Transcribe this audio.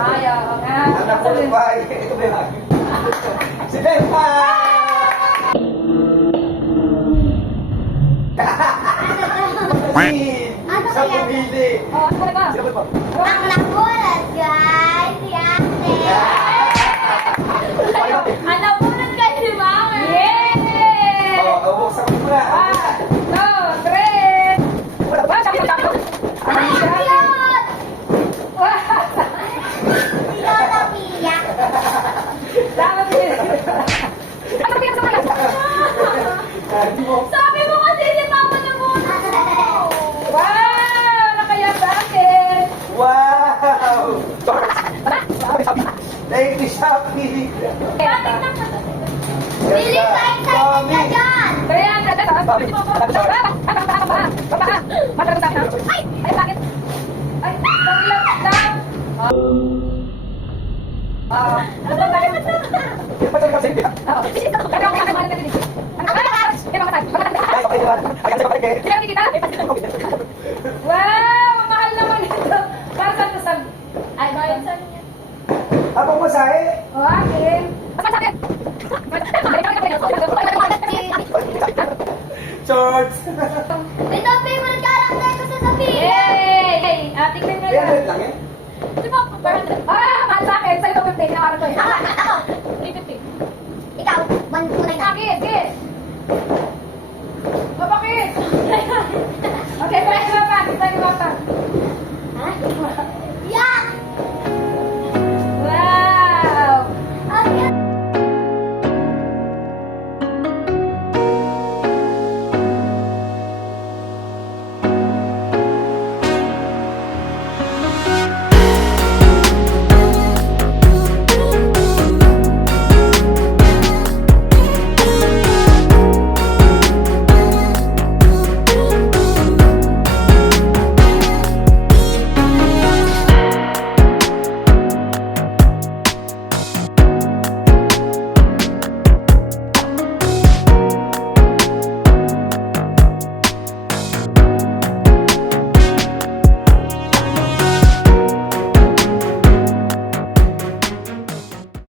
Ayaw nga. Ang napulot ba? Ito ba yung si Bempa! Sa pumili. Oh, ano ba? Sino ba? Ang nakulat, guys, si ate. Ang nakulat guys, si mama. Yay! Buksan mo muna. 1, 2, 3. Wah, sabi ko. Ay, cute! Wah! Si Lola Pia. Dapat din. Ano ba yung sa mga? Sabi mo kasi si mama na muna. Wow! Nakaya sa akin. Wow! Thank you, Shopee! Really excited ka dyan. Kaya ang ganda. Ay! Ay, bakit? Ay, pangilap na. Wow! Mahal naman ito. Para saan to, Sam? Ay, bayad sa niya. Ako mo sahe? O, akin. Saan sa akin? Shorts! Ito, favorite character ko sa sabi. Yay! Tingnan nyo yan. 300 lang eh? Di ba? Mahal sa akin. Sa'yo ito 50. Pinakarap ko eh. Ako. 350. Ikaw, 129 na. Akin, kiss. Papa, kiss. Okay, try mo pa. Try mo pa. Ha?